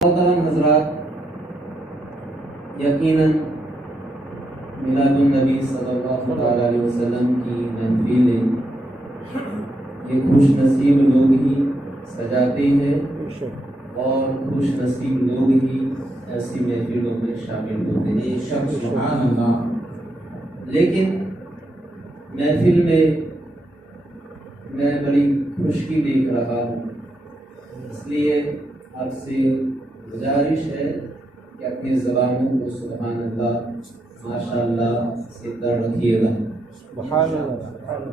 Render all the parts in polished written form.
محترم حضرات، یقیناً میلاد النبی صلی اللہ علیہ وسلم کی محفلیں یہ خوش نصیب لوگ ہی سجاتے ہیں اور خوش نصیب لوگ ہی ایسی محفلوں میں شامل ہوتے ہیں۔ سبحان اللہ۔ لیکن محفل میں بڑی خشکی دیکھ رہا ہوں، اس لیے آپ سے گزارش ہے کہ اپنی زبانوں کو سبحان اللہ ماشاء اللہ سے در رکھیے گا۔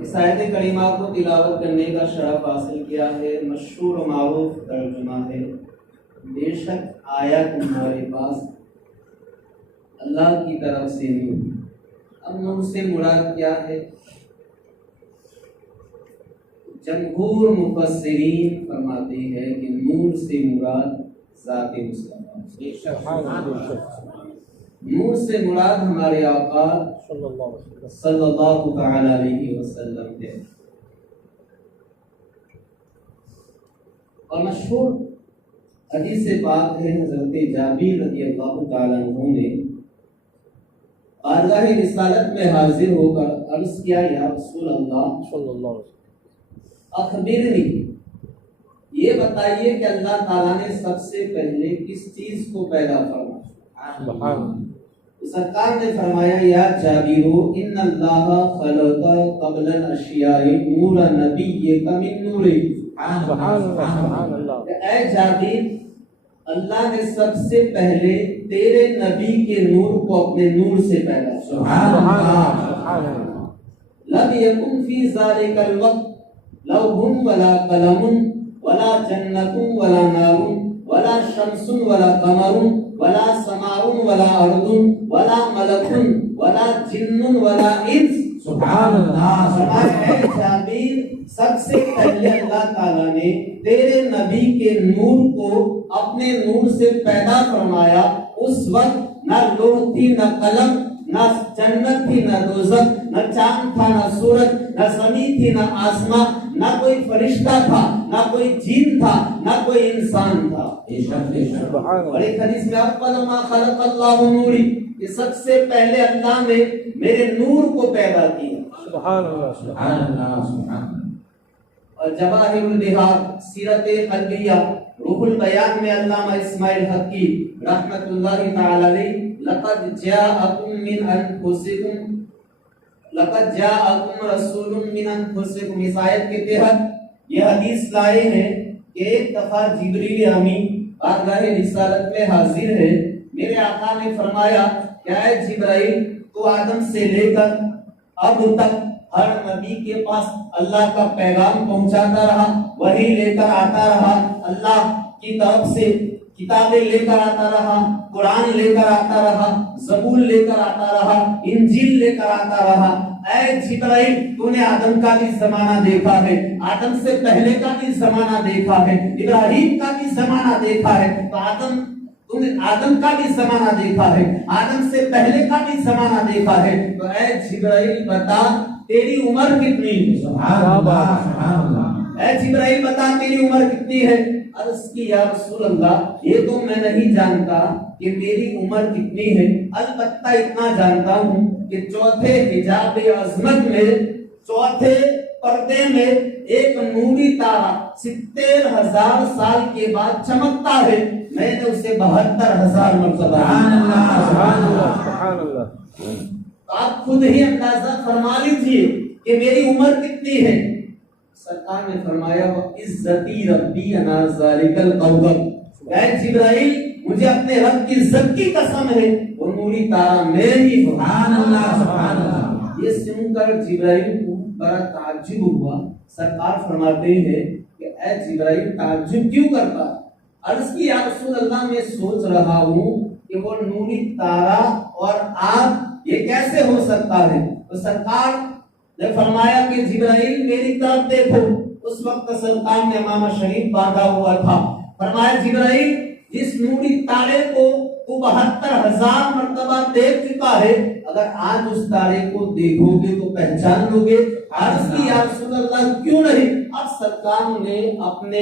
اس آیت کریمہ کو تلاوت کرنے کا شرف حاصل کیا ہے، مشہور و معروف ترجمہ ہے، بے شک آیا تمہارے پاس اللہ کی طرف سے نور۔ اب نور سے مراد کیا ہے؟ جمہور مفسرین فرماتے ہیں کہ نور سے مراد ذات مصطفیٰ، نور سے مراد ہمارے آقا صلی اللہ تعالی علیہ وسلم ہے۔ اور مشہور حدیث پاک ہے، حضرت جابر رضی اللہ تعالی عنہ نے بارگاہ رسالت میں حاضر ہو کر عرض کیا، یا رسول اللہ صلی اللہ علیہ وسلم اخبرنی، یہ بتائیے کہ اللہ تعالیٰ نے سب سے پہلے کس چیز کو پیدا فرمایا؟ سرکار نے فرمایا، یا جابر ان اللہ خلق قبل الاشیاء نور نبیک من نورہ۔ سبحان اللہ۔ اے جابر، اللہ نے سب سے پہلے تیرے نبی کے نور کو اپنے نور سے پیدا کیا۔ سبحان اللہ۔ لم یکن فی ذلک الوقت لوح ولا قلم ولا جنت ولا نار ولا شمس ولا قمر ولا سماء ولا ارض ولا ملک ولا جن ولا انس۔ سبحان اللہ۔ اے جابر، سب سے پہلے اللہ تعالیٰ نے تیرے نبی کے نور کو اپنے نور سے پیدا فرمایا۔ اس وقت نہ لوح تھی، نہ قلم، نہ جنت تھی، نہ دوزخ، نہ چاند تھا، نہ سورج، نہ زمین تھی، نہ آسمان، نہ کوئی فرشتہ تھا، نہ کوئی جن تھا، نہ کوئی انسان تھا۔ اور ایک حدیث میں اول ما خلق اللہ نوری، کہ سب سے پہلے اللہ نے میرے نور کو پیدا کیا۔ سبحان اللہ، سبحان اللہ، سبحان اللہ۔ اور جواہر البحار، سیرت قلبیہ، روح البیان میں علامہ اسماعیل حقی رحمت اللہ تعالی علیہ لقد جاءکم من انفسکم لقد جاءکم رسول من انفسکم، اس آیت کے تحت یہ حدیث لائے ہیں کہ ایک دفعہ جبریل امین بارگاہ رسالت میں حاضر ہے، میرے آقا نے فرمایا کہ اے جبرائیل، تو آدم سے لے کر اب تک ہر نبی کے پاس اللہ کا پیغام پہنچاتا رہا، وحی لے کر آتا رہا، اللہ کی طرف سے کتابیں لے کر آتا رہا، قرآن لے کر آتا رہا، زبور لے کر آتا رہا، انجیل لے کر آتا رہا۔ اے جبرائیل، تو نے آدم کا بھی زمانہ دیکھا ہے، آدم سے پہلے کا بھی زمانہ دیکھا ہے، ابراہیم کا بھی زمانہ دیکھا ہے، تو تم نے آدم کا بھی زمانہ دیکھا ہے، آدم سے پہلے کا بھی زمانہ دیکھا ہے، تو اے جبرائیل بتا تیری عمر کتنی ہے؟ سبحان اللہ۔ اے جبرائیل بتا تیری عمر کتنی ہے؟ عرض کی، یا رسول اللہ، یہ تو میں نہیں جانتا کہ میری عمر کتنی ہے، البتہ اتنا جانتا ہوں کہ چوتھے حجاب عظمت میں، چوتھے پردے میں ایک نوری تارا 70,000 سال کے بعد چمکتا ہے، میں نے اسے 72,000 مرتبہ۔ سبحان اللہ، سبحان اللہ۔ آپ خود ہی اندازہ فرما لیجئے کہ میری عمر کتنی ہے۔ سرکار نے فرمایا، وَعِزَّتِي رَبِّي عَلَىٰ ذَلِكَ الْقَوْكَبِ، اے جبرائیل، مجھے اپنے رب کی عزت کی قسم ہے، وہ نوری تارا میری۔ سبحان اللہ، سبحان اللہ۔ یہ سن کر جبرائیل کو بڑا تعجب ہوا۔ سرکار فرماتے ہیں کہ اے جبرائیل، تعجب کیوں کرتا؟ عرض کی، یا رسول اللہ، میں سوچ رہا ہوں کہ وہ نوری تارا اور آپ یہ کیسے ہو سکتا ہے؟ تو سرکار نے فرمایا کہ جبرائیل میری طرف دیکھو۔ اس وقت سرکار نے امامہ شریف باندھا ہوا تھا۔ فرمایا، جبرائیل، جس نوری تارے کو تو 72,000 مرتبہ دیکھ چکا ہے، اگر آج اس تارے کو دیکھو گے تو پہچان لو گے۔ عرض کی، یا رسول اللہ، کیوں نہیں؟ اب سرکار نے اپنے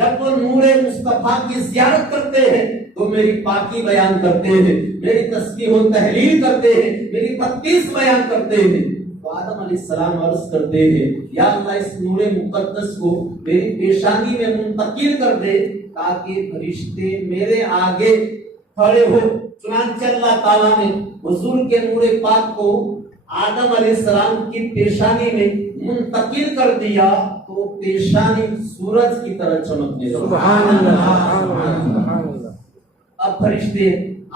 جب وہ نور مصطفیٰ کی زیارت کرتے ہیں تو میری پاکی بیان کرتے ہیں، میری تسبیح و تحلیل کرتے ہیں، میری تقدیس بیان کرتے ہیں۔ تو آدم علیہ السلام عرض کرتے ہیں یا اللہ اس نور مقدس کو میری پیشانی میں منتقل کر دے تاکہ فرشتے میرے آگے کھڑے ہو۔ چنانچہ اللہ تعالیٰ نے حضور کے نور پاک کو آدم علیہ السلام کی پیشانی میں منتقل کر دیا تو پیشانی سورج کی طرح چمکنے لگی۔ سبحان اللہ سبحان اللہ۔ اب فرشتے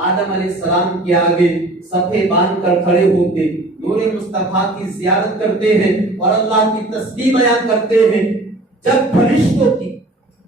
آدم علیہ السلام کے آگے صفے باندھ کر کھڑے ہوتے، نور مصطفیٰ کی زیارت کرتے ہیں اور اللہ کی تسبیح بیان کرتے ہیں۔ جب فرشتوں کی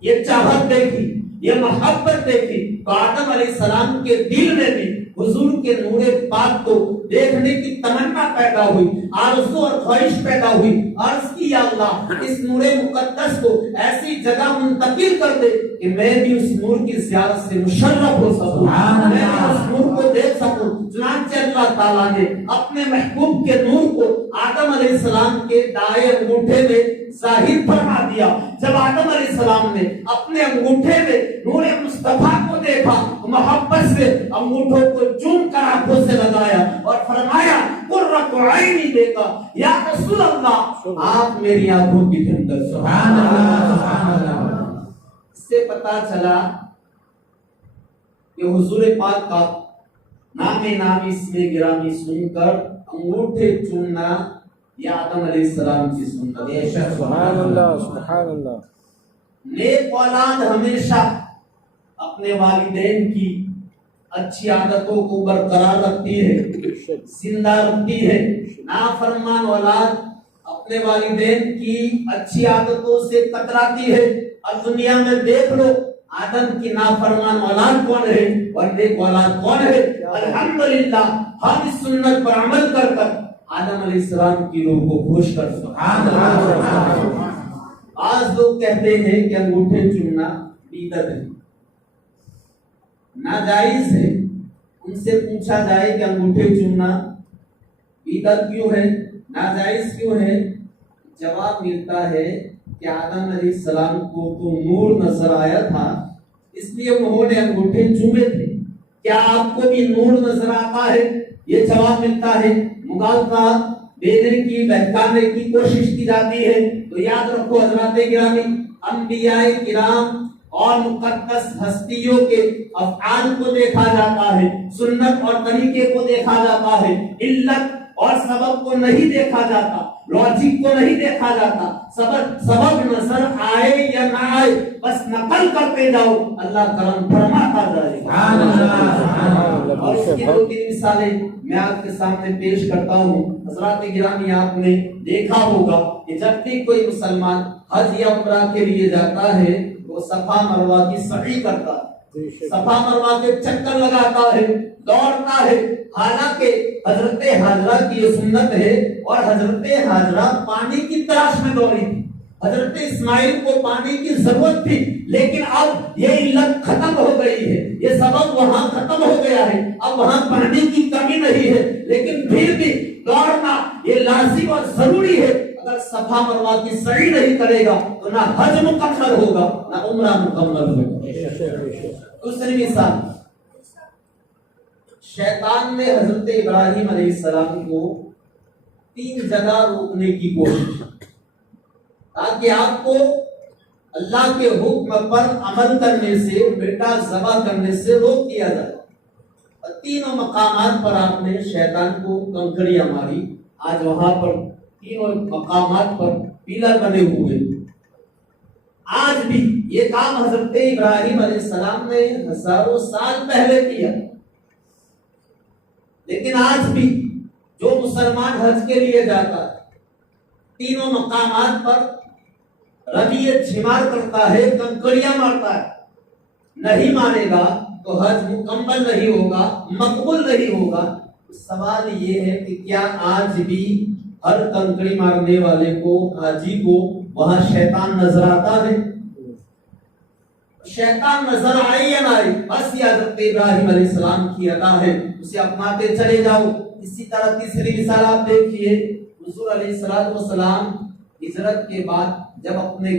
یہ چاہت دیکھی، یہ محبت دیکھی تو آدم علیہ السلام کے دل میں بھی حضور کے نور پاک کو دیکھنے کی تمنا پیدا ہوئی، آرزو اور خواہش پیدا ہوئی۔ عرض کی یا اللہ اس نور مقدس کو ایسی جگہ منتقل کر دے کہ میں بھی اس نور کی زیارت سے مشرف ہو سکوں، میں بھی اس نور کو دیکھ سکوں۔ چنانچہ اللہ تعالیٰ نے اپنے محبوب کے نور کو آدم علیہ السلام کے دائیں انگوٹھے میں ظاہر فرما دیا۔ جب آدم علیہ السلام نے اپنے انگوٹھے میں نور مصطفیٰ کو دیکھا، محبت سے انگوٹھوں کو چوم کر آنکھوں سے لگایا اور فرمایا قرۃ عینی دیکھا یا رسول اللہ آپ میری آنکھوں کی ٹھنڈک۔ سبحان اللہ سبحان اللہ۔ اس سے پتا چلا کہ حضور پاک کا نام نامی اسم گرامی سن کر انگوٹھے چومنا یہ آدم علیہ السلام کی سنت ہے۔ سبحان اللہ سبحان اللہ۔ نیک اولاد ہمیشہ اپنے والدین کی اچھی عادتوں کو برقرار رکھتی ہے، زندہ رکھتی ہے۔ نافرمان اولاد اپنے والدین کی اچھی عادتوں سے کتراتی ہے۔ اب دنیا میں دیکھ لو آدم کی نافرمان اولاد کون ہے اور نیک اولاد کون ہے۔ الحمدللہ ہم اس سنت پر عمل کر کر آدم علیہ السلام کی روح کو خوش کر سبحان اللہ۔ آج لوگ کہتے ہیں کہ انگوٹھے چومنا بدعت ہے، ناجائز ہے۔ ان سے پوچھا جائے کہ انگوٹھے چومنا بدعت کیوں ہے، ناجائز کیوں ہے، جواب ملتا ہے کہ آدم علیہ السلام کو تو نور نظر آیا تھا اس لیے انہوں نے انگوٹھے چومے تھے۔ کیا آپ کو بھی نور نظر آتا ہے؟ یہ جواب ملتا ہے۔ مغالطہ دینے کی، بہکانے کی کوشش کی جاتی ہے۔ تو یاد رکھو حضرات گرامی، انبیاء کرام اور مقدس ہستیوں کے افعال کو دیکھا جاتا ہے، سنت اور طریقے کو دیکھا جاتا ہے، علت اور سبب کو نہیں دیکھا جاتا، لاجک کو نہیں دیکھا جاتا۔ سبب نظر آئے یا نہ آئے بس نقل کرتے جاؤ، اللہ کرم فرماتا جائے گا۔ اور اس کی دو تین مثالیں میں آپ کے سامنے پیش کرتا ہوں۔ حضرات گرامی آپ نے دیکھا ہوگا کہ جب بھی کوئی مسلمان حج یا عمرہ کے لیے جاتا ہے وہ صفا مروہ کی سعی کرتا ہے، صفا مروہ کے چکر لگاتا ہے، دوڑتا ہے۔ حالانکہ حضرت حاجرہ کی یہ سنت ہے اور حضرت حاجرہ پانی کی تلاش میں دوڑی تھی، حضرت اسماعیل کو پانی کی ضرورت تھی، لیکن اب یہ علت ختم ہو گئی ہے، یہ سبب وہاں ختم ہو گیا ہے، اب وہاں پانی کی کمی نہیں ہے، لیکن پھر بھی دوڑنا یہ لازم اور ضروری ہے۔ اگر صفا مروہ کی سعی نہیں کرے گا تو نہ حج مکمل ہوگا نہ عمرہ مکمل ہوگا۔ دوسری مثال، شیطان نے حضرت ابراہیم علیہ السلام کو 3 جگہ روکنے کی کوشش تاکہ آپ کو اللہ کے حکم پر عمل کرنے سے، بیٹا ذبح کرنے سے روک دیا جائے۔ اور 3 مقامات پر آپ نے شیطان کو کنکریاں ماری۔ آج وہاں پر 3 مقامات پر پیلر بنے ہوئے۔ آج بھی یہ کام حضرت ابراہیم علیہ السلام نے ہزاروں سال پہلے کیا، لیکن آج بھی جو مسلمان حج کے لیے جاتا ہے 3 مقامات پر رمیت شمار کرتا ہے، کنکریاں مارتا ہے، نہیں مانے گا تو حج مکمل نہیں ہوگا، مقبول نہیں ہوگا۔ سوال یہ ہے کہ کیا آج بھی ہر کنکری مارنے والے کو، حاجی کو وہاں شیطان نظر آتا ہے؟ شیطان نظر آئے یا نہ آئے، بس یہ حضرت ابراہیم علیہ السلام کی ادا ہے، اسے اپناتے چلے جاؤ۔ اسی طرح تیسری مثال آپ دیکھیے، حضور علیہ السلام ہجرت کے بعد جب اپنے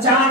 4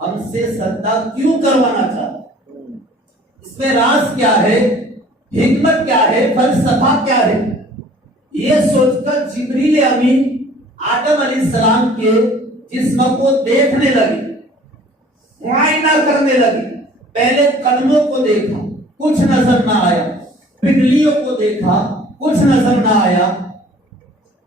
ہم سے سجدہ کیوں کروانا چاہتا ہے؟ اس میں راز کیا ہے، حکمت کیا ہے، فلسفہ کیا ہے؟ یہ سوچ کر جبریل امین آدم علیہ السلام کے جسم کو دیکھنے لگے، معائنہ کرنے لگے۔ پہلے قدموں کو دیکھا، کچھ نظر نہ آیا، پنڈلیوں کو دیکھا، کچھ نظر نہ آیا،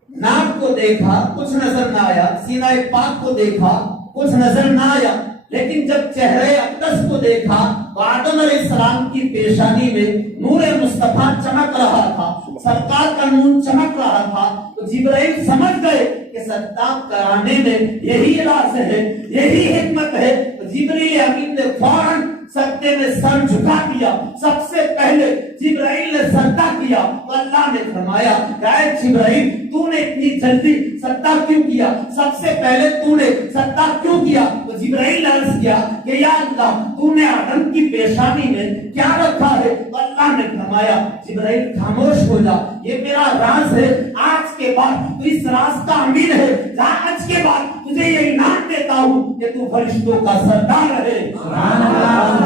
ناک کو دیکھا، کچھ نظر نہ آیا، سینہ پاک کو دیکھا، کچھ نظر نہ آیا۔ لیکن جب چہرے اقدس کو دیکھا تو آدم علیہ السلام کی پیشانی میں نور مصطفیٰ چمک رہا تھا، سرکار کا نور چمک رہا تھا، تو جبرائیل سمجھ گئے کہ سجدہ کرانے میں یہی راز ہے، یہی حکمت ہے۔ تو جبریل امین نے فوراً سجدے میں سر جھکا دیا۔ سب سے پہلے جبرائیل نے سجدہ کیا تو اللہ نے فرمایا کہ اے جبرائیل تو نے اتنی جلدی سجدہ کیوں کیا؟ سب سے پہلے تو نے سجدہ کیوں کیا؟ تو جبرائیل نے عرض کیا کہ یا اللہ تو نے آدم کی پیشانی میں کیا رکھا ہے؟ تو اللہ نے فرمایا جبرائیل خاموش ہو جا، یہ میرا راز ہے، آج کے بعد تو اس راز کا امین ہے، آج کے بعد تجھے یہ انعام دیتا ہوں کہ تو فرشتوں کا سردار ہے۔ سبحان اللہ،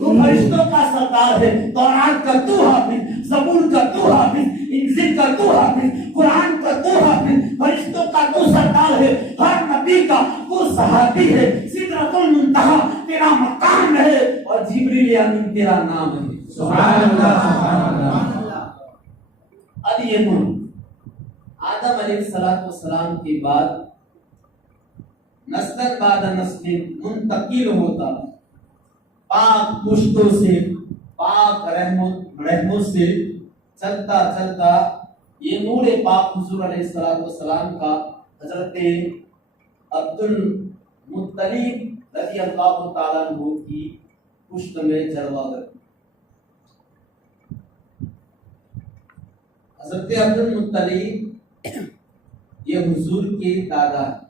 تو فرشتوں کا سردار ہے۔ تورات کا تو حافظ، زبور کا تو حافظ، انجیل کا تو حافظ، قرآن کا تو حافظ، فرشتوں کا تو سردار ہے، ہر نبی کا تو صحابی ہے۔ سدرۃ المنتہا تیرا مقام ہے اور جبریل امین تیرا نام ہے۔ سبحان اللہ، سبحان اللہ۔ اب یہ آدم علیہ السلام کے بعد نسل بعد نسل منتقل ہوتا، پاک پشتوں سے، پاک رحموں سے چلتا چلتا یہ نور پاک حضور علیہ السلام کا حضرت عبد المطلب رضی اللہ تعالیٰ عنہ کی پشت میں جلوہ گر۔ حضرت عبد المطلب یہ حضور کے دادا ہے۔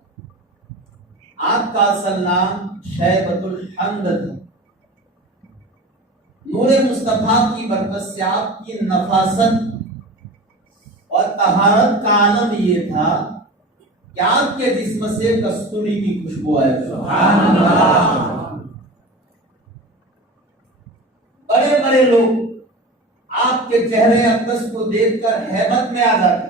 آپ کا اصل نام شیبۃ الحمد تھا۔ نور مصطفیٰ کی برکت سے آپ کی نفاست اور طہارت کا عالم یہ تھا کہ آپ کے جسم سے کستوری کی خوشبو آئے۔ سبحان اللہ۔ بڑے بڑے لوگ آپ کے چہرے اقدس کو دیکھ کر ہیبت میں آ جاتے۔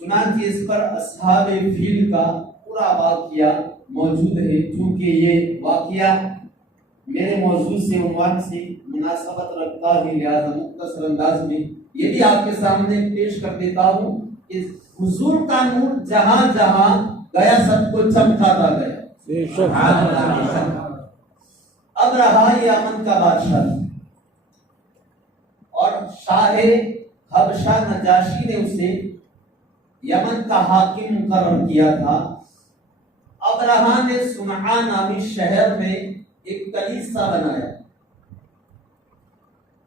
چنانچہ اس پر اصحاب فیل کا پورا واقعہ موجود ہے۔ چونکہ یہ واقعہ میرے موضوع سے عنوان سے مناسبت رکھتا ہے، لہذا مختصر انداز میں یہ بھی آپ کے سامنے پیش کر دیتا ہوں کہ حضور کا نور جہاں جہاں گیا سب کو چمکاتا گیا۔ اب رہا یمن کا بادشاہ اور شاہ حبشہ نجاشی نے اسے یمن کا حاکم مقرر کیا تھا۔ ابرہہ نے صنعاء نامی شہر میں ایک کلیسا بنایا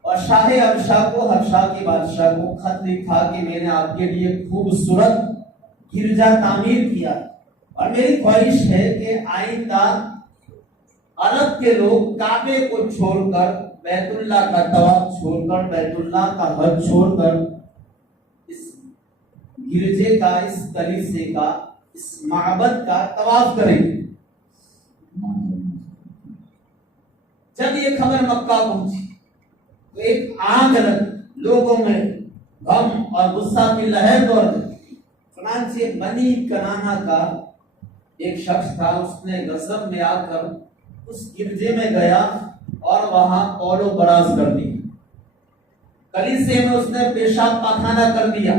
اور شاہ حبشہ کو، حبشہ کے بادشاہ کو خط لکھا کہ میں نے آپ کے لیے خوبصورت گرجا تعمیر کیا اور میری خواہش ہے کہ آئندہ عرب کے لوگ کعبے کو چھوڑ کر، بیت اللہ کا طواف چھوڑ کر، بیت اللہ کا حج چھوڑ کر اس گرجے کا، اس کلیسے کا، اس معبد کا طواف کریں۔ جب یہ خبر مکہ پہنچی تو ایک آگ لگ، لوگوں میں غم اور غصہ کی لہر دوڑ گئی۔ چنانچہ بنی کنانہ کا ایک شخص تھا، اس نے غضب میں آ کر اس گرجے میں گیا اور وہاں قول و براز کر دی۔ کلیسے میں اس نے پیشاب پاخانہ کر دیا۔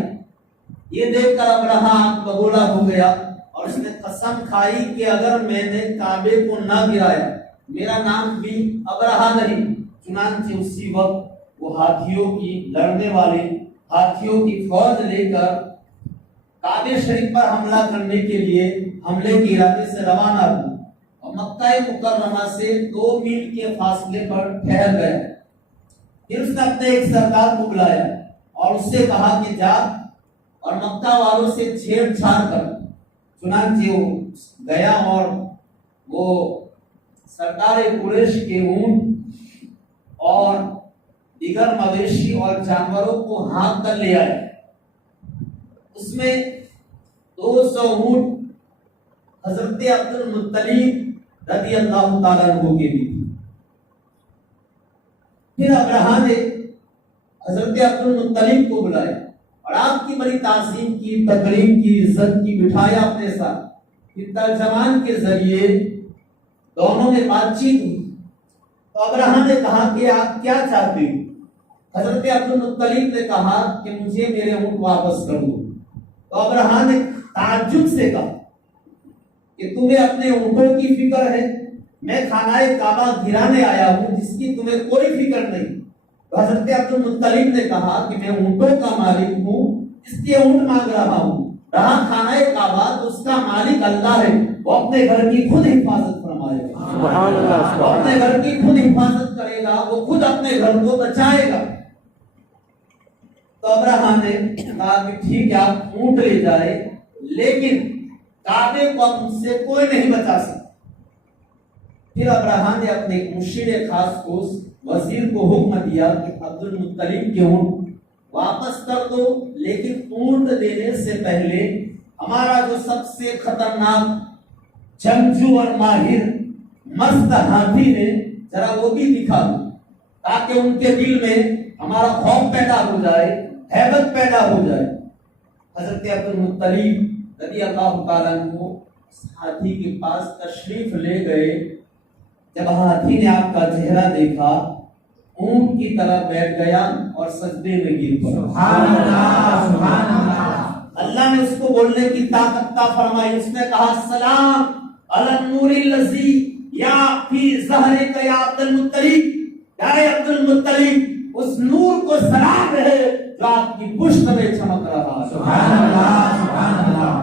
یہ دیکھ کر ابرہہ آگ بگولا ہو گیا اور اس نے قسم کھائی کہ اگر میں نے کعبے کو نہ گرایا میرا نام بھی ابرہہ نہیں۔ چنانچہ اسی وقت وہ ہاتھیوں کی، لڑنے والے ہاتھیوں کی فوج لے کر کعبے شریف پر حملہ کرنے کے لیے حملے کے ارادے سے روانہ ہوا اور مکہ مکرمہ سے 2 میل کے فاصلے پر ٹھہر گیا۔ پھر اس نے اپنے ایک سردار کو بلایا اور اس سے کہا کہ جا اور مکہ والوں سے چھیڑ چھاڑ کر۔ چنانچہ وہ گیا اور وہ سردار قریش کے اونٹ اور دیگر مویشی اور جانوروں کو ہانک کر لے آئے۔ اس میں 200 اونٹ حضرت عبد المطلب رضی اللہ تعالیٰ عنہ کے بھی تھی۔ پھر ابرہہ نے حضرت عبد المطلب کو بلایا اور آپ کی بڑی تعظیم کی، تکریم کی، عزت کی، بٹھایا اپنے ساتھ۔ پھر ترجمان کے ذریعے دونوں میں بات چیت ہوئی تو ابرہہ نے کہا کہ آپ کیا چاہتے ہو؟ حضرت عبد المطلب نے کہا کہ مجھے میرے اونٹ واپس کر دو۔ تو ابرہہ نے تعجب سے کہا کہ تمہیں اپنے اونٹوں کی فکر ہے؟ میں خانہ کعبہ گرانے آیا ہوں جس کی تمہیں کوئی فکر نہیں۔ تو حضرت عبد المطلب نے کہا کہ میں اونٹوں کا مالک ہوں، اس لیے اونٹ مانگ رہا ہوں۔ رہا خانہ کعبہ تو اس کا مالک اللہ ہے، وہ اپنے گھر کی خود حفاظت فرمائے گا، سبحان اللہ، وہ اپنے گھر کی خود حفاظت کرے گا، وہ خود اپنے گھر کو بچائے گا۔ تو ابرہہ نے کہا کہ ٹھیک ہے آپ اونٹ لے جائے، لیکن کعبے کو اب مجھ سے کوئی نہیں بچا سکتا۔ پھر ابرہہ نے اپنے مشیر خاص کو، وزیر کو حکم دیا کہ عبد المطلب کے اونٹ واپس کر دو، لیکن اونٹ دینے سے پہلے ہمارا جو سب سے خطرناک جنگجو اور ماہر مست ہاتھی نے ذرا وہ بھی دکھا دو، تاکہ ان کے دل میں ہمارا خوف پیدا ہو جائے، ہیبت پیدا ہو جائے۔ حضرت عبد المطلب رضی اللہ تعالیٰ عنہ ہاتھی کے پاس تشریف لے گئے۔ جب ہاتھی نے آپ کا چہرہ دیکھا، اونٹ کی طرح بیٹھ گیا اور سجدے میں گر پڑا۔ سبحان اللہ، سبحان اللہ۔ اللہ نے اس کو بولنے کی طاقت عطا فرمائی۔ اس نے کہا سلام علی النور الذی یا فی ظہرک یا عبد المطلب، یا عبد المطلب اس نور کو سلام ہے جو آپ کی پشت میں چمک رہا ہے۔ سبحان اللہ، سبحان اللہ۔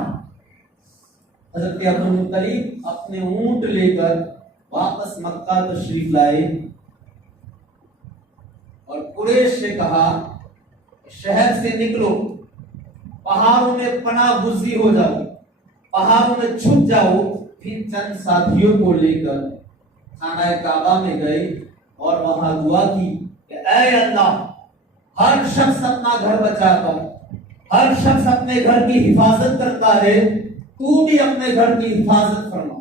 حضرت عبد المطلب اپنے اونٹ لے کر واپس مکہ تشریف لائے اور قریش سے کہا شہر سے نکلو، پہاڑوں میں پناہ گزی ہو جاؤ، پہاڑوں میں چھپ جاؤ۔ پھر چند ساتھیوں کو لے کر خانہ کعبہ میں گئے اور وہاں دعا کی کہ اے اللہ، ہر شخص اپنا گھر بچاتا ہے، ہر شخص اپنے گھر کی حفاظت کرتا ہے، تو بھی اپنے گھر کی حفاظت فرما۔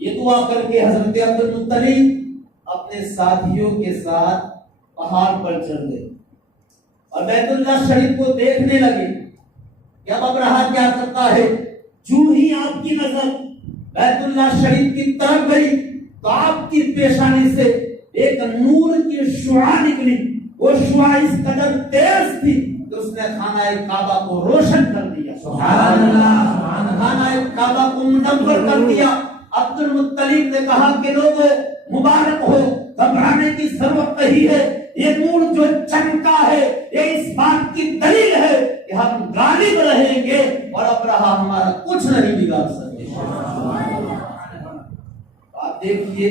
یہ دعا کر کے حضرت عبد المطلب اپنے ساتھیوں کے ساتھ پہاڑ پر چڑھ گئے اور بیت اللہ شریف کو دیکھنے لگے کہ اب ابرہہ کیا کرتا ہے۔ جو ہی آپ کی نظر بیت اللہ شریف کی طرف گئی تو آپ کی پیشانی سے ایک نور کی شعاع نکلی۔ وہ شعاع اس قدر تیز تھی کہ اس نے خانہ کعبہ کو روشن کر دیا۔ سبحان اللہ، خانہ کعبہ کو منور کر دیا۔ عبد المطلب نے کہا کہ لوگوں مبارک ہو، گھبرانے کی ضرورت نہیں ہے، یہ نور جو چمکا ہے یہ اس بات کی دلیل ہے کہ ہم غالب رہیں گے اور ابرہہ ہمارا کچھ نہیں بگاڑ سکتے۔ آپ دیکھیے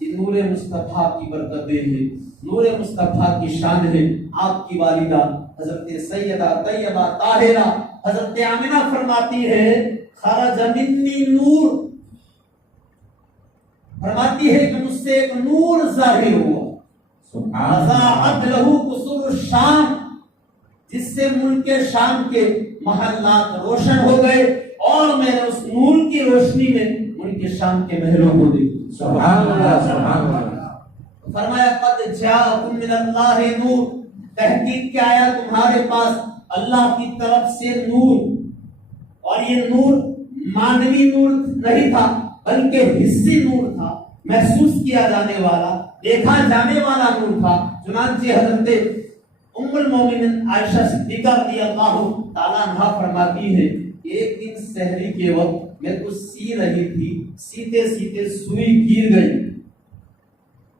یہ نور مصطفیٰ کی برکتیں ہیں، نور مصطفیٰ کی شان ہے۔ آپ کی والدہ حضرت سیدہ طیبہ طاہرہ حضرت آمنہ فرماتی ہے خرج منی نور، فرماتی ہے کہ مجھ سے ایک نور ظاہر ہوا، اضاءت لہ قصور الشام، جس سے ملک شام کے محلات روشن ہو گئے اور میں نے اس نور کی روشنی میں ملک شام کے محلوں کو دیکھا۔ سبحان اللہ، سبحان اللہ۔ فرمایا قد جاءکم من اللہ نور، تحقیق کیا آیا تمہارے پاس اللہ کی طرف سے نور، اور یہ نور مانوی نور نہیں تھا بلکہ حسی نور تھا، محسوس کیا جانے والا، دیکھا جانے والا نور تھا۔ چنانچہ حضرت ام المومنین عائشہ صدیقہ رضی اللہ تعالیٰ عنہا فرماتی ہے ایک دن سحری کے وقت میں کچھ سی رہی تھی، سیتے سیتے سوئی گر گئی،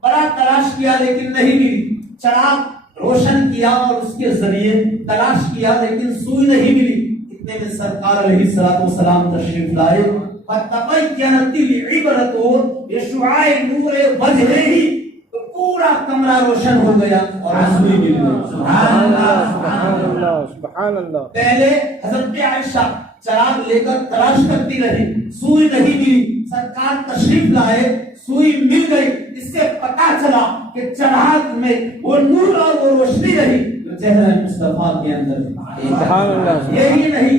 بڑا تلاش کیا لیکن نہیں ملی، چراغ روشن کیا اور اس کے ذریعے تلاش کیا لیکن سوئی نہیں ملی۔ اتنے میں سرکار علیہ الصلوۃ والسلام تشریف لائے، فَتَبَيَّنَتِ الْعِبْرَةُ بِشُعَاعِ نُورِ وَجْهِهِ، تو پورا کمرہ روشن ہو گیا اور سوئی مل گئی۔ سبحان اللہ، سبحان اللہ، سبحان اللہ۔ پہلے حضرت عائشہ چراغ لے کر تلاش کرتی رہی، سوئی نہیں ملی، سرکار تشریف لائے، سوئی مل گئی۔ اس سے پتا چلا کہ چراغ میں وہ نور اور وہ روشنی رہی جو چہرہ مصطفیٰ کے اندر۔ سبحان اللہ۔ یہی نہیں،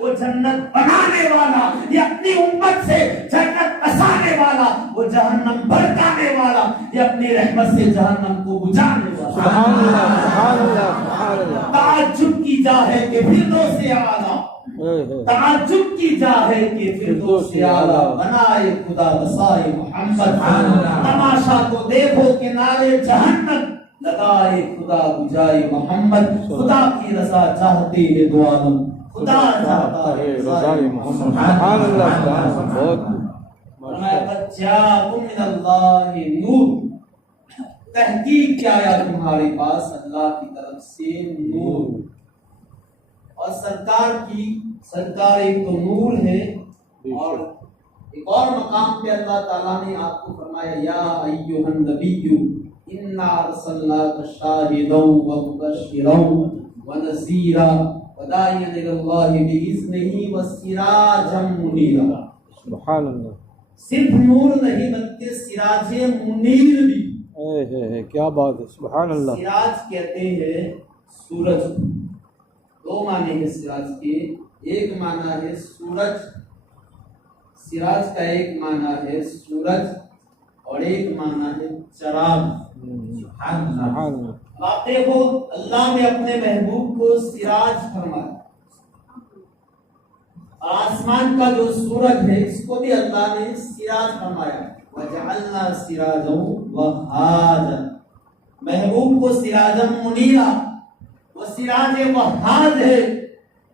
وہ جنت بنانے والا، یہ اپنی امت سے جنت بسانے والا، وہ جہنم بھڑکانے والا، یہ اپنی رحمت سے جہنم کو بجھانے والا۔ سبحان اللہ سبحان اللہ سبحان اللہ۔ تعجب کی جا ہے کہ فردوس اعلیٰ، تعجب کی جا ہے کہ فردوس اعلیٰ بنائے خدا بسائے محمد۔ تماشا کو دیکھو کہ نارے جہنم لگائے خدا بجائے محمد۔ خدا کی رضا چاہتے ہیں دو عالم، خدا چاہتا ہے رضا محمد۔ سبحان اللہ بہت قد جاءکم من اللہ نور، تحقیق کیا آیا تمہارے پاس اللہ کی طرف سے نور۔ اور سرکار ایک تو نور ہے، اور ایک اور مقام پہ اللہ تعالیٰ نے آپ کو فرمایا یا ایھا النبی انا ارسلناک شاہدا ومبشرا ونذیرا وداعیا الی اللہ باذنہ وسراجا منیرا۔ سبحان اللہ۔ صرف نور نہیں بلکہ سراج منیر بھی۔ کیا بات ہے، سبحان اللہ۔ سراج کہتے ہیں سورج، دو معنی ہے سراج کے، ایک معنی ہے سورج، سراج کا ایک معنی ہے سورج اور ایک معنی ہے چراغ۔ سبحان اللہ۔ آپ دیکھو اللہ نے اپنے محبوب کو سراج فرمایا، آسمان کا جو سورج ہے اس کو بھی اللہ نے سراج فرمایا، وجعلنا سراجا وہاجا، محبوب کو سراجا منیرا، وہ سراج وہاج ہے،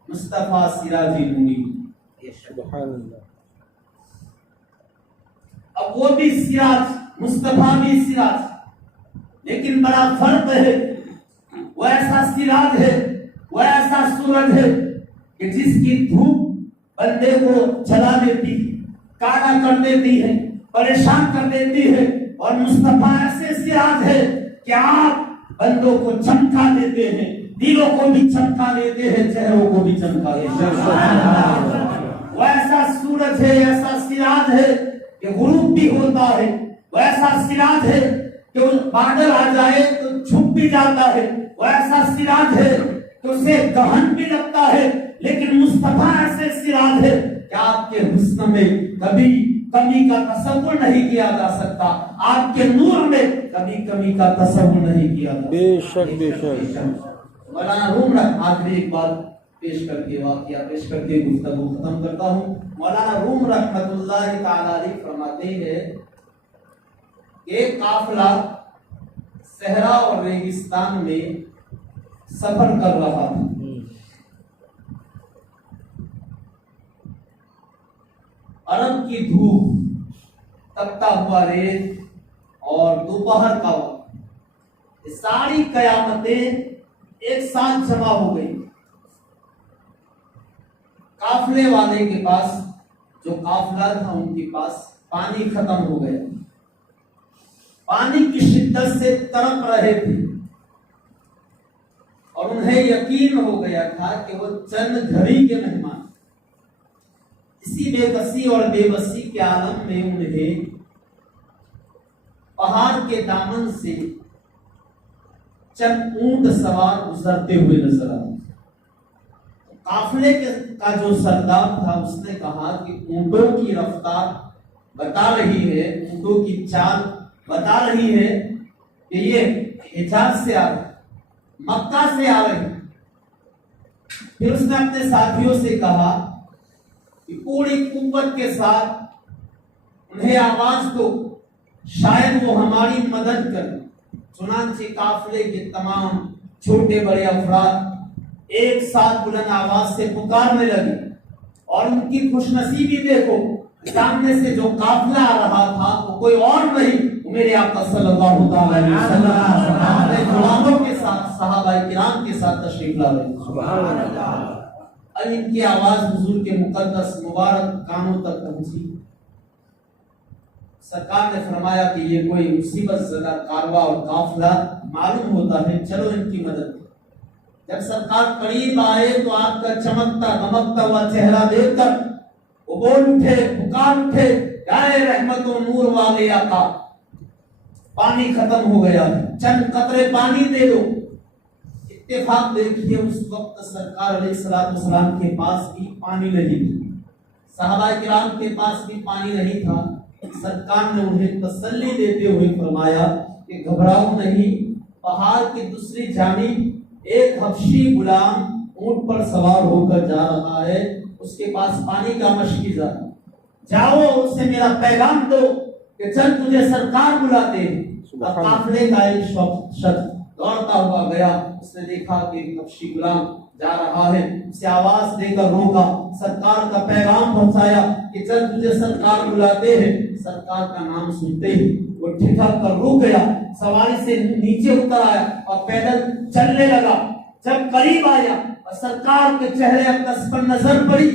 مصطفیٰ سراج منیر۔ سبحان اللہ۔ اب وہ بھی سراج، مصطفیٰ بھی سراج، لیکن بڑا فرق ہے، وہ ایسا سراج ہے، وہ ایسا سورج ہے کہ جس کی دھوپ بندے کو جلا دیتی، کالا کر دیتی ہے، پریشان کر دیتی ہے، اور مصطفیٰ ایسے سراج ہے کہ آپ بندوں کو چمکا دیتے ہیں، دلوں کو بھی چمکا دیتے ہیں، چہروں کو بھی چمکا دیتے ہیں۔ وہ ایسا سورج ہے، ایسا سراج ہے کہ غروب بھی ہوتا ہے، وہ ایسا سراج ہے کہ بادل آ جائے تو چھپ بھی جاتا ہے، وہ ایسا سراج ہے کہ اسے گہن بھی لگتا ہے، لیکن مصطفیٰ ایسے سراج ہے کہ آپ کے حسن میں کبھی کمی کا تصور نہیں کیا جا سکتا، آپ کے نور میں کبھی کمی کا تصور نہیں کیا جا سکتا۔ بے شک بے شک۔ مولانا روم آخری ایک بات پیش کر کے، واقعہ پیش کر کے گفتگو ختم کرتا ہوں۔ مولانا روم رحمت اللہ تعالی علیہ فرماتے ہیں کہ ایک قافلہ صحرا اور ریگستان میں سفر کر رہا تھا، عرب کی دھوپ، تپتا ہوا ریت اور دوپہر کا وقت، ساری قیامتیں ایک ساتھ جمع ہو گئی۔ قافلے والے کے پاس، جو قافلہ تھا ان کے پاس پانی ختم ہو گیا، پانی کی شدت سے تڑپ رہے تھے، اور انہیں یقین ہو گیا تھا کہ وہ چند گھڑی کے مہمان، اسی بے بسی اور بے بسی کے عالم میں انہیں پہاڑ کے دامن سے چند اونٹ سوار گزرتے ہوئے نظر آئے۔ قافلے کا جو سردار تھا اس نے کہا کہ اونٹوں کی رفتار بتا رہی ہے، اونٹوں کی چال بتا رہی ہے کہ یہ حجاز سے آ رہے، مکہ سے آ رہے۔ پھر اس نے اپنے ساتھیوں سے کہا کہ پوری قوت کے ساتھ انہیں آواز دو، شاید وہ ہماری مدد کریں۔ چنانچہ قافلے کے تمام چھوٹے بڑے افراد ایک ساتھ بلند آواز سے پکارنے لگے، اور ان کی خوش نصیبی دیکھو، سامنے سے جو قافلہ آ رہا تھا وہ کوئی اور نہیں، وہ میرے آقا صلی اللہ تعالی علیہ وسلم اپنے غلاموں کے ساتھ، صحابہ کرام کے ساتھ تشریف لا رہے۔ سبحان اللہ۔ اور ان کی آواز حضور کے مقدس مبارک کانوں تک پہنچی۔ سرکار نے فرمایا کہ یہ کوئی مصیبت زدہ کارواں اور قافلہ معلوم ہوتا ہے، چلو ان کی مدد۔ جب سرکار قریب آئے تو آپ کا چمکتا دمکتا ہوا چہرہ دیکھ کر وہ بول اٹھے، پکار اٹھے، اے رحمت و نور والے آقا، پانی ختم ہو گیا، چند قطرے پانی دے دو۔ اتفاق دیکھیے اس وقت سرکار علیہ السلام کے پاس بھی پانی نہیں تھا، صحابہ کرام کے پاس بھی پانی نہیں تھا. سرکار نے انہیں تسلی دیتے ہوئے فرمایا کہ گھبراؤ نہیں، پہاڑ کی دوسری جانب ایک حبشی غلام اونٹ پر سوار ہو کر جا رہا ہے، اس کے پاس پانی کا مشکیزہ ہے، جاؤ اسے میرا پیغام دو کہ چل تجھے سرکار بلاتے ہیں. قافلے کا ایک شخص دوڑتا ہوا گیا، اس نے دیکھا کہ حبشی غلام جا رہا ہے، اسے آواز دے کر روکا، سرکار کا پیغام پہنچایا کہ چل تجھے سرکار بلاتے ہیں. سرکار کا نام سنتے ہی وہ ٹھٹک کر رک گیا، سواری سے نیچے اتر آیا اور پیدل چلنے لگا. جب قریب آیا اور سرکار کے چہرے اقدس پر نظر پڑی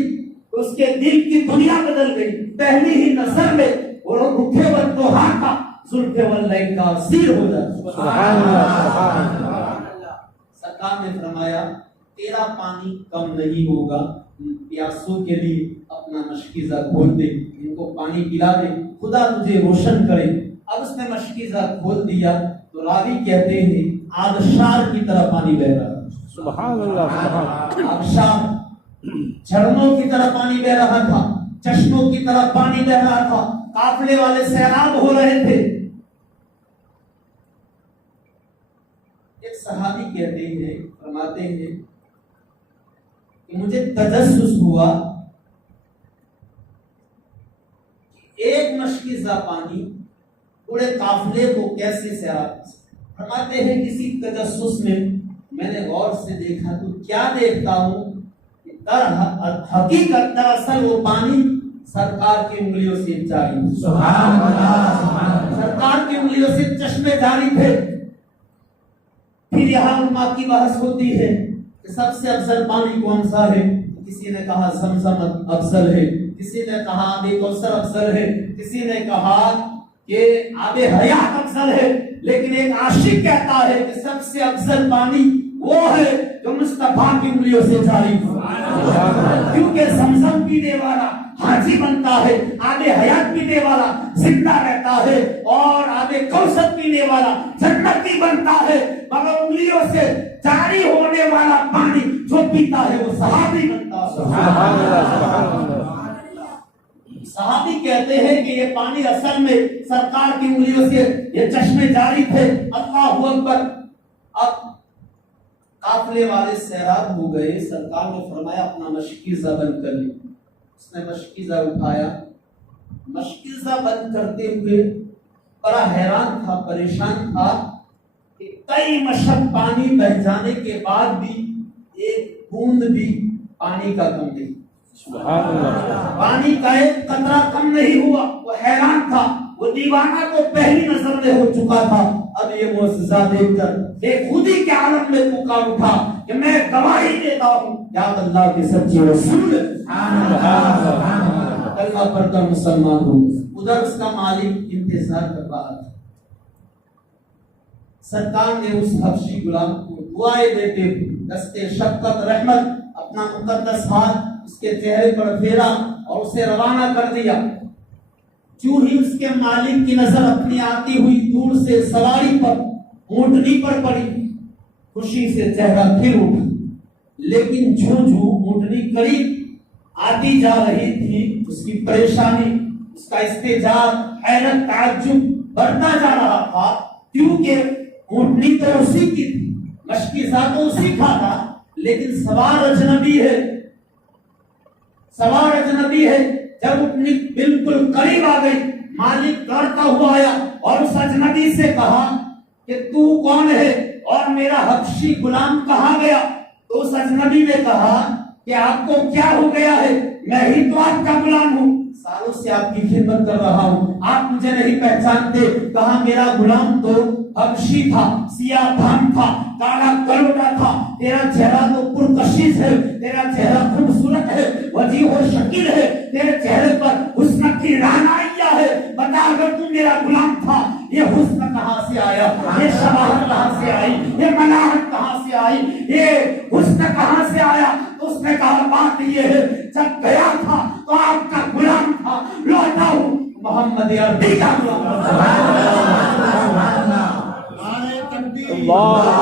تو اس کے دل کی دنیا بدل گئی. پہلی ہی نظر میں وہ رکھے ول تو ہاتھا زلفے واللین کا اسیر ہو جاتا. سبحان اللہ. سرکار نے فرمایا تیرا پانی کم نہیں ہوگا، پیاسوں کے لیے اپنا مشکیزہ کھول دے، ان کو پانی پلا دے، خدا تجھے روشن کرے. اب اس نے مشکیزہ کھول دیا تو راوی کہتے ہیں آبشار کی طرح پانی بہ رہا. سبحان اللہ. سبحان آبشار جھرنوں کی طرح پانی بہ رہا تھا، چشموں کی طرح پانی بہ رہا تھا. قافلے والے سیلاب ہو رہے تھے. ایک صحابی کہتے ہیں، فرماتے ہیں کہ مجھے تجسس ہوا کہ ایک مشکیزہ پانی پورے قافلے کو کیسے سیراب. فرماتے ہیں کسی تجسس میں نے غور سے دیکھا تو کیا دیکھتا ہوں کہ در حقیقت دراصل وہ پانی سرکار کی انگلیوں سے جاری. سبحان اللہ. سرکار کی انگلیوں سے چشمے جاری تھے. پھر یہاں علماء کی بحث ہوتی ہے کہ سب سے افضل پانی کون سا ہے. کسی نے کہا زمزم افضل ہے، کسی نے کہا آب کوثر افضل ہے، کسی نے کہا کہ آب حیات افضل ہے. لیکن ایک عاشق کہتا ہے کہ سب سے افضل پانی وہ ہے جو مصطفیٰ کی انگلیوں سے جاری ہو. کیونکہ زمزم پینے والا حاجی بنتا ہے، آب حیات پینے والا زندہ رہتا ہے، اور آب کوثر پینے والا جنتی بنتا ہے. مگر انگلیوں سے جاری ہونے والا پانی جو پیتا ہے وہ صحابی بنتا ہے. سبحان اللہ. سبحان اللہ. صحابی کہتے ہیں کہ یہ پانی اصل میں سرکار کی انگلیوں سے یہ چشمے جاری تھے. اللہ اکبر. اب قافلے والے سیراب ہو گئے. سرکار نے فرمایا اپنا مشکیزہ بند کر لی. اس نے مشکیزہ اٹھایا، مشکیزہ بند کرتے ہوئے بڑا حیران تھا، پریشان تھا کہ کئی مشق پانی بہ جانے کے بعد بھی ایک بوند بھی پانی کا کم نہیں. سبحان اللہ. پانی کا ایک قطرہ کم نہیں ہوا. وہ حیران تھا. وہ دیوانہ تو پہلی نظر میں ہو چکا تھا. اب یہ معجزہ دیکھ کر ایک خودی کے عالم میں پکار اٹھا کہ میں گواہی دیتا ہوں یا اللہ کے سچے رسول کلمہ پڑھ کر مسلمان ہوں. ادھر اس کا مالک انتظار کر رہا تھا. سرکار نے اس حبشی غلام کو دعائیں دیتے ہوئے دستے شفقت رحمت اپنا مقدس ہاتھ اس کے چہرے پر پھیرا اور اسے روانہ کر دیا. جو ہی اس کے مالک کی نظر اپنی آتی ہوئی دور سے سواری پر اونٹنی پر پڑی، خوشی سے چہرہ پھر اٹھا. لیکن جو اونٹنی قریب آتی جا رہی تھی اس کی پریشانی، اس کا استحجاب، حیرت، تعجب بڑھتا جا رہا تھا. کیونکہ اونٹنی تو اسی کی تھی، مشکیزہ تو اسی کا تھا، لیکن سوار اجنبی ہے. سوار اجنبی ہے. جب اونٹنی بالکل قریب آ گئی، مالک دوڑتا ہوا آیا اور اس اجنبی سے کہا کہ تو کون ہے اور میرا حبشی غلام کہاں گیا؟ تو اس اجنبی نے کہا کہ آپ کو کیا ہو گیا ہے؟ میں ہی تو آپ کا غلام ہوں، سالوں سے آپ کی خدمت کر رہا ہوں، آپ مجھے نہیں پہچانتے. کہا میرا غلام تو حبشی تھا، سیاہ دھان تھا، کالا کلوٹا تھا. تیرا چہرہ تو پرکشش ہے، تیرا چہرہ خوبصورت ہے، وجیح و شکیل ہے، تیرے چہرے پر حسن کی رعنائیاں ہے. بتا اگر تو میرا غلام تھا یہ حسن کہاں سے آیا، یہ شباہت کہاں سے آئی، یہ ملاحت کہاں سے آئی، یہ حسن کہاں سے آیا؟ تو اس نے کہا بات یہ ہے جب گیا تھا تو آپ کا غلام تھا، لوٹا ہوں محمد عربی کا غلام. اللہ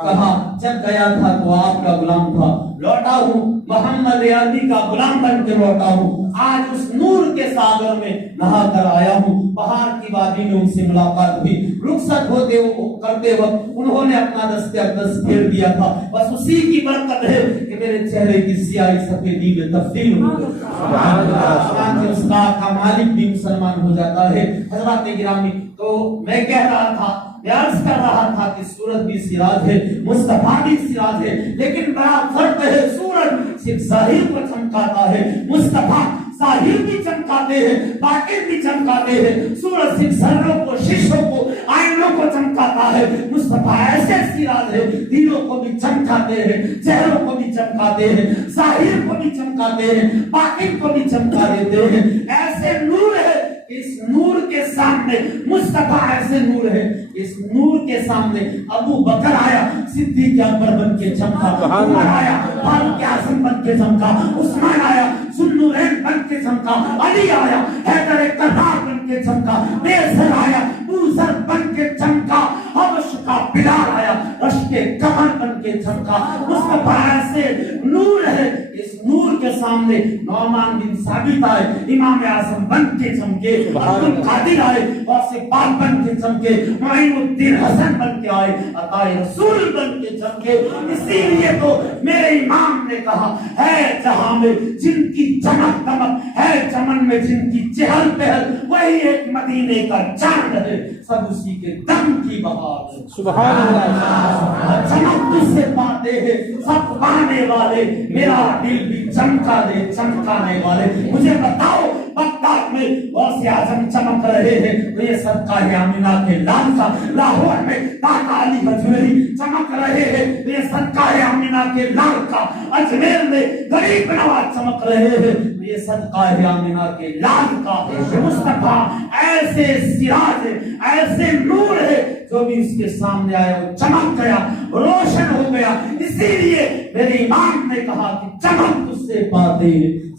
کہا جب گیا تھا تو آپ کا غلام تھا، لوٹا ہوں محمد عربی کا غلام بن کے لوٹا ہوں، آج اس نور کے ساگر میں نہا کر آیا ہوں۔ بہار کی وادی میں ان سے ملاقات ہوئی، رخصت ہوتے کرتے وقت انہوں نے اپنا دست اقدس پھیر دیا تھا، بس اسی کی برکت ہے کہ میرے چہرے کی سیاہی سفیدی میں تبدیل ہو گئی۔ سبحان اللہ، چنانچہ اس کا مالک بھی مسلمان ہو جاتا ہے۔ حضرات گرامی، تو میں کہہ رہا تھا، عرض کر رہا تھا کہ سورج بھی سراج ہے، مصطفیٰ بھی سراج ہے، لیکن بڑا فرق ہے، سورج صرف ظاہر کو چمکاتا ہے، مصطفیٰ ظاہر بھی چمکاتے ہیں، باطن بھی چمکاتے ہیں۔ سورج صرف ذروں کو، شیشوں کو، آئینوں کو چمکاتا ہے، مصطفیٰ ایسے سراج ہے، دلوں کو بھی چمکاتے ہیں، چہروں کو بھی چمکاتے ہیں، ظاہر کو بھی چمکاتے ہیں، باطن کو بھی چمکا دیتے ہیں۔ ایسے نور ہے، اس نور کے سامنے مصطفیٰ ایسے نور ہے، اس نور کے سامنے ابو بکر آیا، صدیق اکبر بن کے چمکا، عمر آیا، فاروق اعظم بن کے چمکا، عثمان آیا، ذوالنورین بن کے چمکا، علی آیا، حیدر کرار بن کے چمکا، بیزر آیا، موذر بن کے چمکا، حبش کا بلال آیا، رشک کمر بن کے چمکا۔ مصطفیٰ ایسے نور ہے، اس نور کے سامنے نعمان بن ثابت آئے، امام اعظم بن کے چمکے، عبد القادر آئے، غوث پاک بن کے چمکے، معین الدین حسن بن کے آئے، عطا رسول بن کے چمکے۔ اسی لیے تو میرے امام نے کہا، ہے جہاں میں جن کی چمک دمک، ہے چمن میں جن کی چہل پہل، وہی ایک مدینے کا چاند ہے، سب اسی کے دم کی بہار ہے۔ سبحان اللہ، چمک تجھ سے پاتے ہیں سب پانے والے، میرا دل بھی چمکا دے چمکانے والے۔ مجھے بتاؤ، بغداد میں غوث اعظم چمک رہے ہیں تو یہ صدقہ ہے آمینہ کے لال کا، لاہور میں داتا علی حجویری چمک رہے ہیں تو یہ صدقہ ہے آمینہ کے لال کا، اجمیر میں غریب نواز چمک رہے ہیں تو یہ صدقہ ہے آمینہ کے لال کا۔ مصطفیٰ ایسے سراج ہے، ایسے نور ہے، جو بھی اس کے سامنے آیا وہ چمک گیا، روشن ہو گیا۔ اسی لیے میرے امام نے کہا کہ چمک تجھ سے پاتے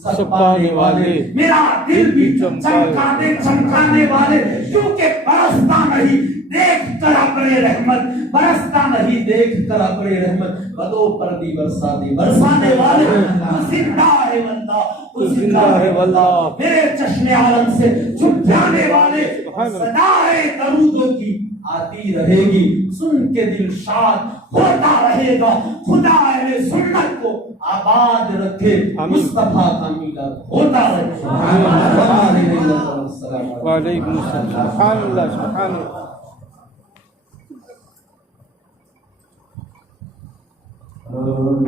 سب پانے والے، میرا دل بھی چمکانے چمکانے والے، کیونکہ برستا نہیں دیکھ کر اپنے رحمت، برستا نہیں دیکھ کر اپنے رحمت، بدو پر بھی برسا دی برسانے والے۔ تو زندہ ہے واللہ، تو زندہ ہے واللہ، میرے چشم عالم سے چھپ جانے والے، صدائے درودوں کی آتی رہے گی، سن کے دل شاد ہوتا رہے گا۔ خدا اہل سنت کو آباد رکھے، مصطفیٰ کا میلاد ہوتا رہے۔ وعلیکم السلام، سبحان اللہ، سبحان اللہ۔ أشهد